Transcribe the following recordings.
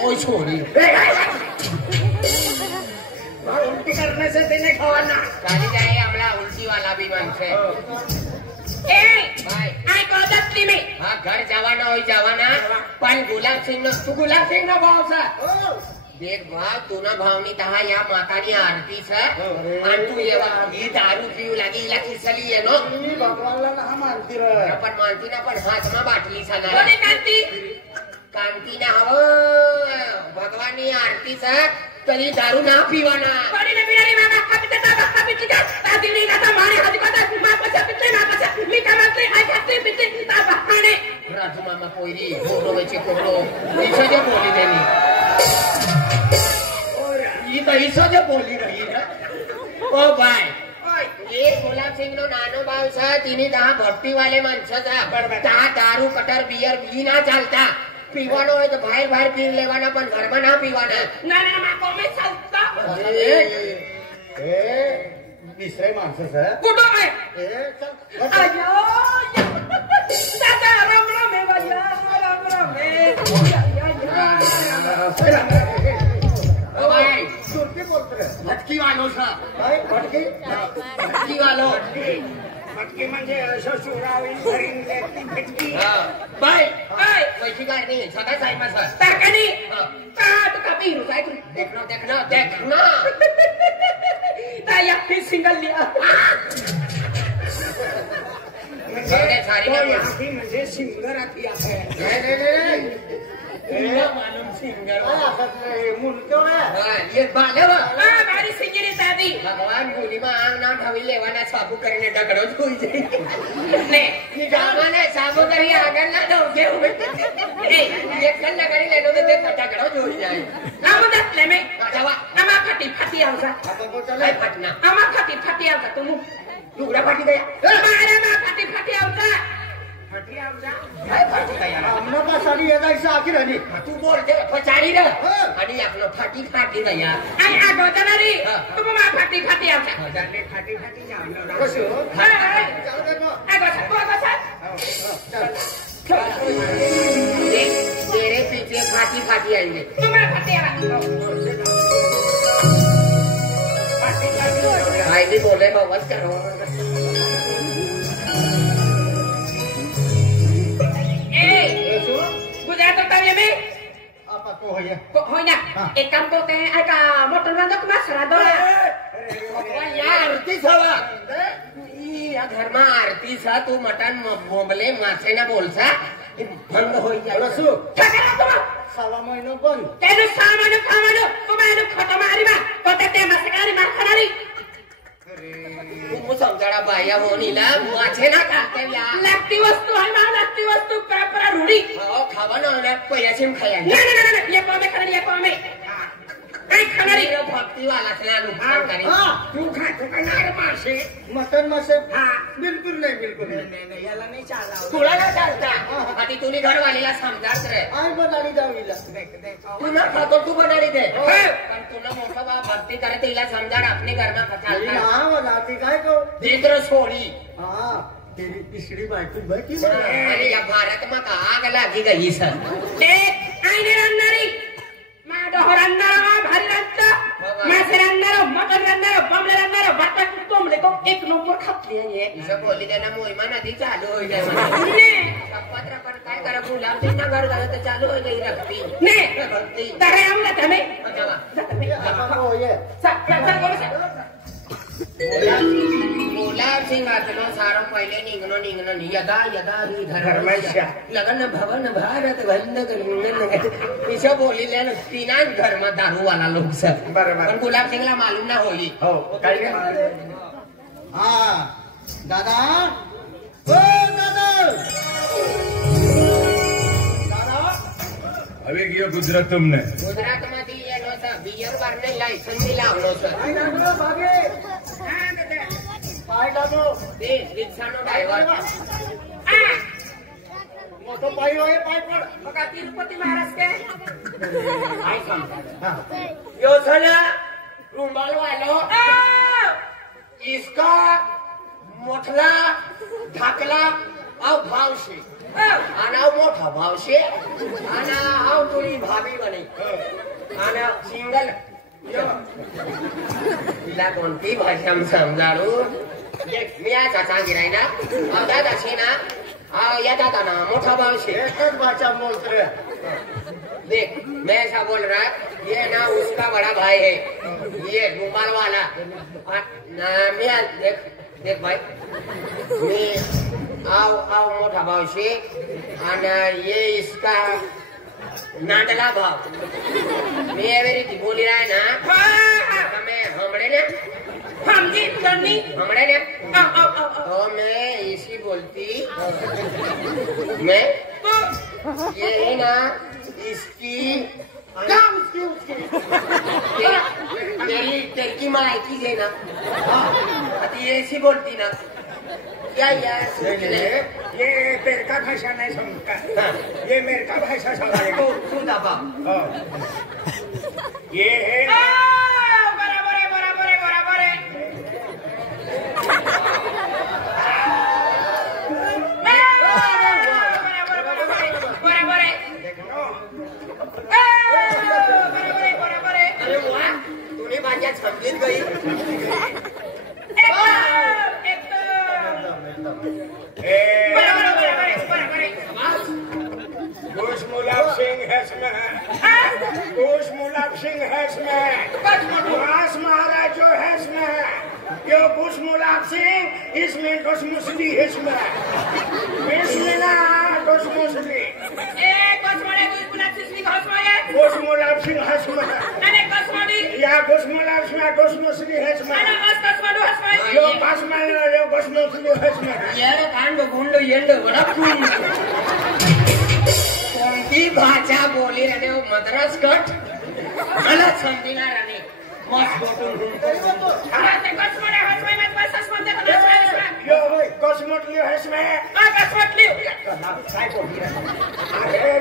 कोई छोड़ी उल्टी करने से तेने खाना खाली जाए हमला उल्टी वाला भी मन से घर जवाना हो जावाना पण गुलाब सिंह नो तू गुलाब सिंह नो भाव सा देख भाव तू ना भावनी तहा या मातानी आरती सा आणि तू येवा ही दारू पिऊ लागी इला किसली ये नो भगवानला ना मानती रे पण मानती ना पण हात मा बाटली सा ना कोणी कांती कांती ना हव भगवानी आरती सा तरी दारू ना पीवाना कोणी ना बिरारी मामा खापिता खापिता तादी नी गाता मारे हाजी गाता मा पछा पिते ना पछा मी कामातले आय खाते पिते ता बाने राजू मामा कोयरी बोलो वेचे कोलो ऐसा जे बोली देनी और ये तो ऐसा जे बोली रही ना ओ भाई ये गुलाब सिंह नो नानो भाव सा तिनी दहा भट्टी वाले माणसा सा दहा दारू कटर बियर भी ना चालता पीवानो है तो बाहेर बाहेर पी लेवाना पण घरमा ना पीवाना ना ना मा को में चालता ए विसरे माणसं सर कुठं आहे ए चल अयो दादा राम राम हे बाया राम राम हे ओ भाई सुरती बोलतो रे भटकी वालो सा काय फटकी भटकी वालो फटकी म्हणजे असं सुरावी भरीन फटकी बाय काय पैसे काय नाही सदा साहेब सा ताकनी ता तो कभी रुसाय तू देखना ता या फिर सिंगल लिया सारी म्हणजे सिंगर आती आहे नहीं मालूम सिंगर मुलतो रे ये बालेव हां मारी सिंगरी दादी भगवान बोली में आंग ना ठावी लेवाना साबू करने डगड़ो होई जाए ने ये जामाने साबू करी आगन ना दोगे हुए ये कल लगाड़ी ले लो तो डगड़ो हो जाए नाम दतले में जावा आमा फटी आउसा चले फटना आमा फटी आउसा तुम टुकड़ा फटी गया मारे मा फटी आउसा काय फटी गया आमना पासाली येदा इसा आखिर आणि तू बोल दे पचारी रे आणि आपलं फाटी फाटी गया आई आगो तनारी तुम मा फटी आउसा जाने फाटी जावलो कसो आगो तेरे पीछे फाटी आएंगे तुम्हारा फटी आवा भाई भी बोले बस करो गुजरात तवे में आपा को होय होय ना एक काम करते हैं का मोटर बांधो कुमार सरा दो यार आरती सवा या घर में आरती सा तू मटन बोंबले मासे ना बोलसा भंग होई जाए रसू ठकरा तुम सवा महिनो पण तेनु सामानु तुम्हारे खतो मारीबा कोते ते मसकारी मार खरारी तू समझड़ा बाया होनीला माछे ना खाते या लागती वस्तू है मां लागती वस्तू परपरा रूढी हो खावा ना पैसे खाया ना ये कोमे खरारी ये कोमे काय खरारी भक्ती वाला चला नुकसान करे तू खातो का नाही मासे मटन मासे बिलकुल नाही याला नाही चाला तुला ना चालता आधी तुम्ही घर वालीला समजाच रे आय बनाडी जावीला तू ना खातो तू बनाडी दे पण तुला मोठा बा भक्ती करे तिला समजा आपने घर में चालता हां बनाती काय को दिग्र सोडी हां तेरी पिछड़ी बायको बाकी आणि या भारत में का आग लागी गई सर ते आईने रांनारी मा डोहरांनारा भारी रांता मासे रांनारा मटन रांनारा बमले रांनारा बाटा कुटुंबले को एक नंबर खातली आहे इसे बोली देना मोहिमा नदी चालू होई जाए म्हणे पत्र पण काय करा गुलाब सिंह घर झालं तर चालू होई गई रखती ने भक्ती तरे आमला तमे आपा होय गुलाब सिंह आतनो सारो पहिले निघनो यदा ही धर्मशा लगन भवन भारत बंद गंगन इसे बोली ले तीना घर में दारू वाला लोग सब बराबर पण गुलाब सिंहला मालूम ना होई हो काय हां दादा ओ दादा अभी किया गुजरात तुमने गुजरात मध्ये येलो होता बियर बारने लायसन दिलावलो सर भागे पाय दादो ते रिक्षानो ड्रायव्हर मोठो पाय होय पाय पड बघा तिरुपती महाराज के काय सांगता यो सना रुमाल वालो इसका मोठला ढाकला और भाव से आना मोठा भाव से आना हाउ तुरी भाभी बने आणि सिंगल तिला कोणती भाषा समजाडू मी आज सांगितलं ना त्यात अशी ना येतात ना मोठा भावशी एकच भाषा बोलतो रे. देख मैं ऐसा बोल रहा है ये ना उसका बड़ा भाई है ये भोपाल वाला मैं देख देख भाई मैं आओ आओ मोठा भावशी आणि ये इसका नाटला भाव मैं एवरी रीति बोली रहा है ना मैं हमड़े ने हमजी करनी हमड़े ने तो मैं इसी बोलती मैं ये है ना इसकी तेरी मायकी है ना ये ऐसी बोलती ना क्या यार ये तेरे का भाषा नहीं समझता. ये मेरे का भाषा समझेगा. तू दबा ये है बराबर है बराबर है बराबर है बराबर है बराबर है. अरे वाह तूने माझ्या समजून गई गुशमुलाब सिंह है इसमें. गुशमुलाब सिंह है इसमें. घास महाराज जो है इसमें यो गुशमुलाब सिंह इसमें गुशमुसली है इसमें ना गुशमुसली गुशमुलाब सिंह है इसमें या गुशमुलाब सिंह गुशमुसली है इसमें यो बासमान यो गुशमुसली है इसमें. यार कांड गुंड येंड बड़ा कोणती भाषा बोली रे मद्रास कट मला समजणार नाही मस्त बोटून यो गुशमुसली है इसमें. अरे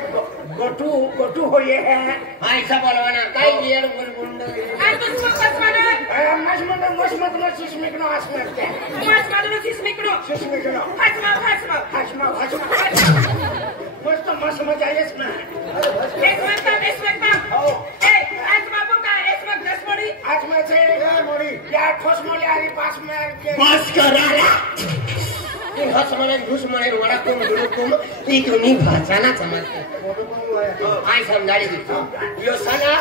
गोटू गोटू हो ये है ऐसा बोलवाना काय येड गुंड मस्त मस्त मजा आहे इसमें. आज मैं से मोड़ी या ठोस मोड़ी आली पास में बस कराला घुस म्हणे वडा कुम गुडकुम ती तुम्ही भाषाला समजते आय समजाली यो सना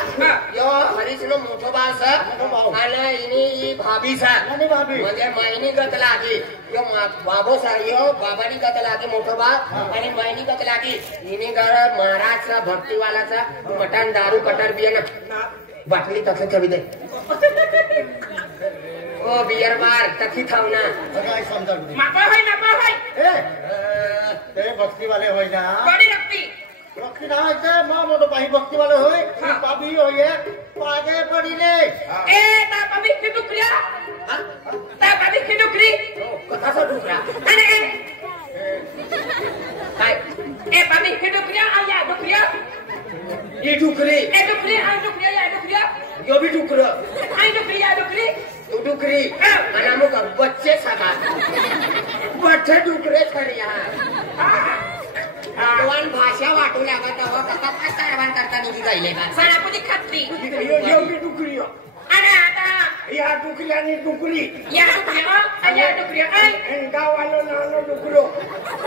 यो हरीशनो मोठो बास आणि इनी ही भाभी सा म्हणजे महिनी गत लागी यो बाबो सा यो बाबानी गत लागी मोठो बा आणि महिनी गत लागी इनी घर महाराजचा भक्तीवालाचा मटण दारू कटर बियाणं बाटली तसं ठेवी दे ओ बियर बार तकी थाव ना काय समजा मापा होय ते भक्तीवाले होय ना बडी रक्ती भक्ती नावाचे मा मोठो बाई भक्तीवाले होय बाबी होय पागे पडिले ए ता बाबी की टुकड्या ता बाबी की टुकडी कसा डुकरा आणि काय ए बाबी की टुकड्या आया टुकड्या ही डुकरी ए टुकडी आ टुकड्या या टुकड्या यो भी डुकर आई टुकडी या टुकडी तू डुकरी आणि अमुक बच्चे सका बच्चे डुकरे खरी दोन भाषा वाटू लागत हो कसा काय कारभार करता निघी जाईल का सणापुदी खात्री यो बी डुकरी आणि आता या डुकरी आणि डुकरी या टुकड्या आया टुकड्या आई गावालो नानो डुकरो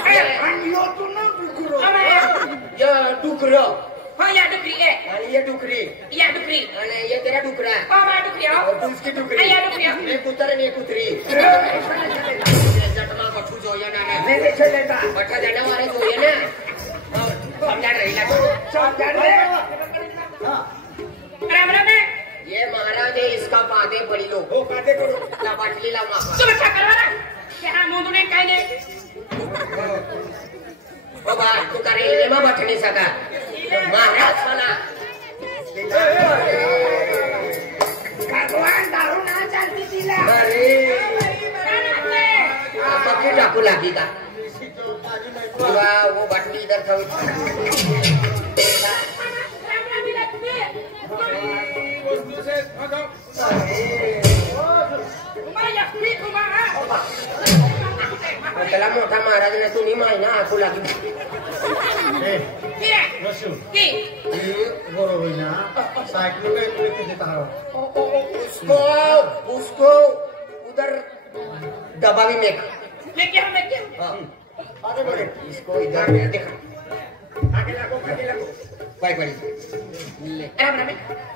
आणि यो तू न डुकरो ये डुकर हो या टुकडी ए आणि ये डुकरी या टुकडी आणि ये तेरा डुकरा ओ मा टुकड्या और तू उसकी डुकरी आया टुकड्या एक उतर आणि एक उतरी जटमा बठू जोया ना नहीं चलेगा बठा देना वाले जोया ना समझा रहीला समझा रे राम राम ये महाराज है इसका पादे पड़ी लो हो काटे करो ला बाटली ला मापा तुम्ही काय करवाना ते हा मोंदुने काय नाही बाबा तू करे एमा बठणी सका महाराज मला भगवान दारू ना चालती तिला अरे पक्की टाकू लागी का किंवा वो बाटली इधर ठेव त्याला मोठा महाराज ना तुम्ही महिना हाकू लागली Kira. रसू Ki. बरोबर ना साइकिल में लेके देता है उसको उधर दबा भी मेक Lekin हम lekin. आगे बढ़े इसको इधर देखा आगे लगो बाइक बड़ी Ram ram.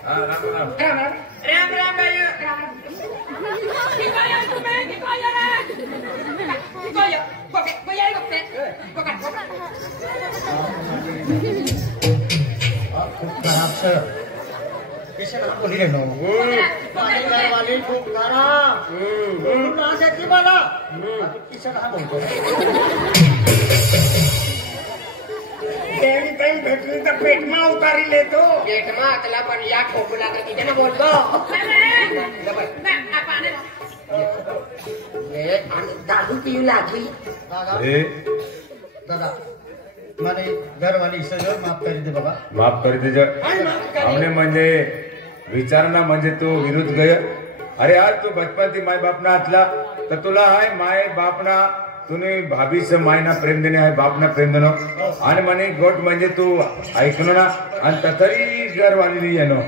हां Ram Ram Ram ram. Ram ram bayu. Ram. Ki kaya tume, ki kaya na. Ki kaya. Kokek, kaya ni kokek. Kokek. खूब खराब से किसे ना बोली रे नो पानी वाली खूब खराब ना से की वाला किसे ना बोलतो पेन पेन भेटली तर पेट में उतारी लेतो पेट में अतला पण या खोकला का किती ना बोलतो Na apa ni? ये दारू पीऊ लागली दादा ए दादा माने घर वाली सजवर माफ कर दे बाबा माफ कर दीजिए हमने म्हणजे विचारणा म्हणजे तू विरुद्ध गय अरे आज तू बचपन थी माय बाप ना आतला तर तुला हाय माय बाप ना तुने भाभी से मायना प्रेम देणे आहे बाप ना प्रेम देणं आणि म्हणे गोट म्हणजे तू ऐकलो ना आणि तरी घर वाली येणं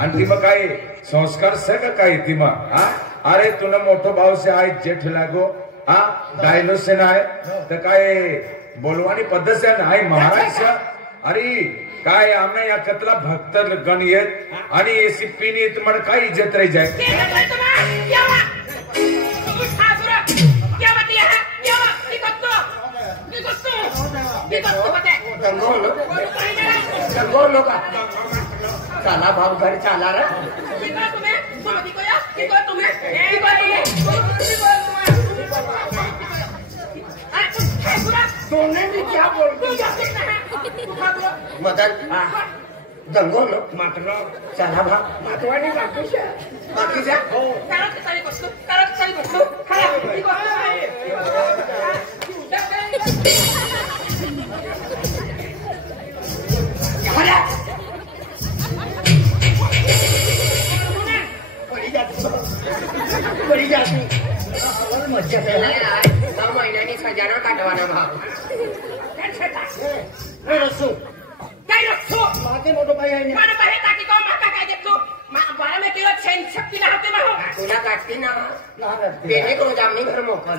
आणि ती मग काय संस्कार सगळं काय ती मग हा अरे तुला मोठो भाव से आहे जेठ लागो हा डायलो से नाही तर काय बोलवानी पद्धत से नाही महाराज अरे काय आमने या कतला भक्त गण येत आणि एसी पिनी तुम्हाला काय इज्जत रही जाए Ki kaya tu mah. Ya mah. Usaha surah. Ya mah dia. Ya mah. Ikut tu. Ikut tu. Ikut tu betul. दंगोलो का चला भाव घर चला रे Ikut tu meh. Mama ikut ya. Ikut tu meh. Ikut tu meh. तूने भी क्या बोल मदन दंगोलो मतलब चला भाव मतवानी बाकी से बाकी जा Karang kita ikut tu. Karang kita ikut tu. Karang ikut. बड़ी जाती और मजा है 9 महिन्यानी सजाना काढवाना भाव ए रसू Kaya rasa. माते मोटो भाई आहे Mana bahaya tak kau makan kayak gitu. Mak barang में kira chain शक्ति ना होते महो. तुला काटते ना ना करते पेने को जामनी घर मोकल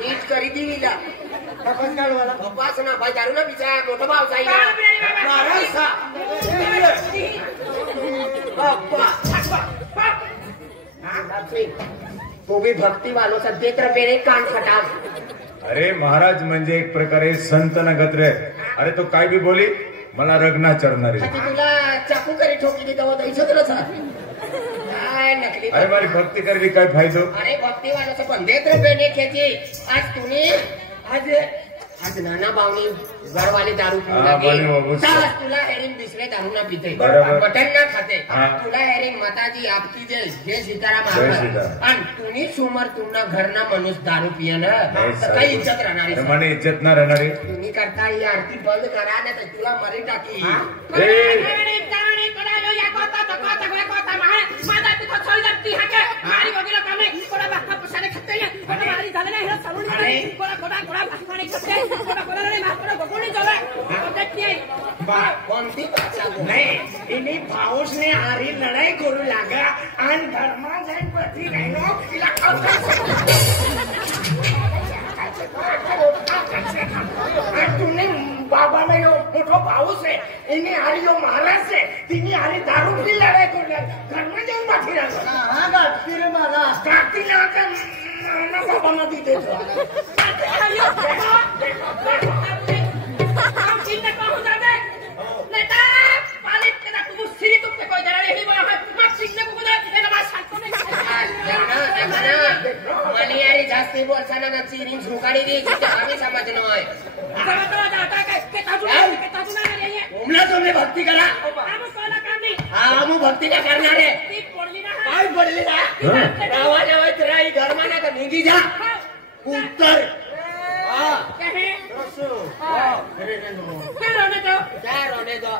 नीट करी दिलीला अपन काल वाला उपास ना भाई दारू ना बिचा मोठो भाव जाई ना Kalau berani bapak. महाराज सा बाप्पा तो भी भक्ती वालों से देत्र पेने कान फटा अरे महाराज म्हणजे एक प्रकारे संत नगत रे अरे तो काय बी बोली मला रगना चढणार आहे ती तुला चाकू करी ठोकी दी तेव्हा द्यायचं तुला काय नकली अरे मारी भक्ती करवी काय फायदो अरे भक्ती वालों से पण देत्र पेने खेती आज तूने आज नाना बावनी घर वाले दारू पीऊ हाँ, लगे वाले वो गुस्सा। आज तुला हेरिंग दुसरे दारू ना पीते बरोबर। बटन ना खाते हाँ। तुला हेरिंग माताजी आपकी जय जय सीताराम जय सीताराम। आणि तुम्ही सुमर तुमना घरना मनुष्य दारू पिय ना नाही, तर काही इज्जत राहणार अरे आहे मने इज्जत ना राहणार आहे तुम्ही करता ही आरती बंद करा ना तर तुला मरी टाकी ए Karang kau dah ya kota mah. Mada tu kau cari dah tiha ke. Mari kau kira kami. Kau dah bahkan pesan kata ya. Kau dah mari jalan ni. Salon ni. Kau dah bahkan kata. Kau dah ni mah. Kau dah boleh jalan. Kau dah ni. कोणती भाषा बोल? नाही इनी पाऊसने हारी लढाई करू लागा आणि धर्मा जाईन पती राहिलो तिला तुने बाबाला यो मोठो पाऊस आहे इनी हारी यो महाराज आहे तिने हारी दारू पी लढाई करू लागा धर्मा जाऊन पाठी राहिलो हा गाठी रे मला गाठी लागा ना बाबांना ती देतो Ayo. Kau cinta kau dah deh. Neta, balik kita tunggu sini tu kau jalan ini boleh. Mak cinta kau dah kita nak masak tu ni. मलियारी जास्ती बोलताना ना चिरी झुकाडी दी तिथे आम्ही समजलोय Sama tu ada tak kita tu nak ni. तुमला तुम्ही भक्ती करा Kamu sekolah kami. हा आम्ही भक्ती काय करणार आहे Di porli na. काय पडली ना गावा जेवायच राही घरमा ना तर निघी जा उत्तर हा Keh. रसू Pero ni tu. त्या रोने दो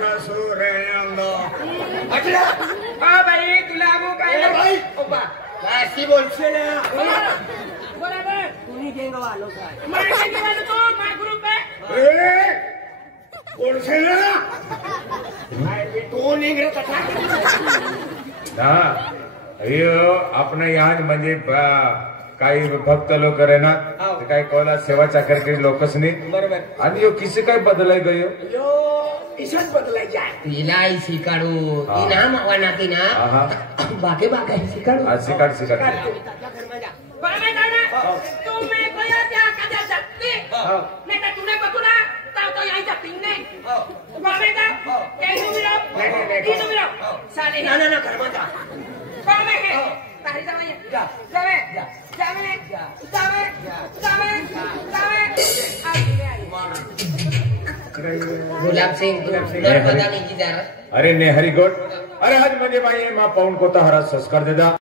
रसू रेणंदो अटला Ah baik, tulah aku ए भाई ओपा काशी बोलशील Beraber. निघेंगे वालों साहब मार के वाले तो मार ग्रुप है ए, कोण से ना तो निघ रहा था ना अयो आपण यहाँ म्हणजे काही भक्त लोक ना ते काही कोला सेवा चाकरी लोकच नाही बरोबर आणि यो किसी काय बदलाय गयो यो ईशान बदलायची आहे तिला शिकाडू ती ना मावा ती ना हा बाके बाका शिकाडू हा शिकाड शिकाड बराबर ना तू मैं कोई क्या कदर सकती नहीं तो तूने बतुना तो यहीं जा पिंगने बराबर ना कहीं भी रहो तीनों भी रहो साले ना ना ना कर्मता बराबर है तारी जावे जावे जावे जावे जावे जावे गुलाब सिंह तू नर्मदा नहीं की जा रहा अरे ने हरी गोड अरे आज म्हणजे बाई मा पाऊन कोता हरा संस्कार देदा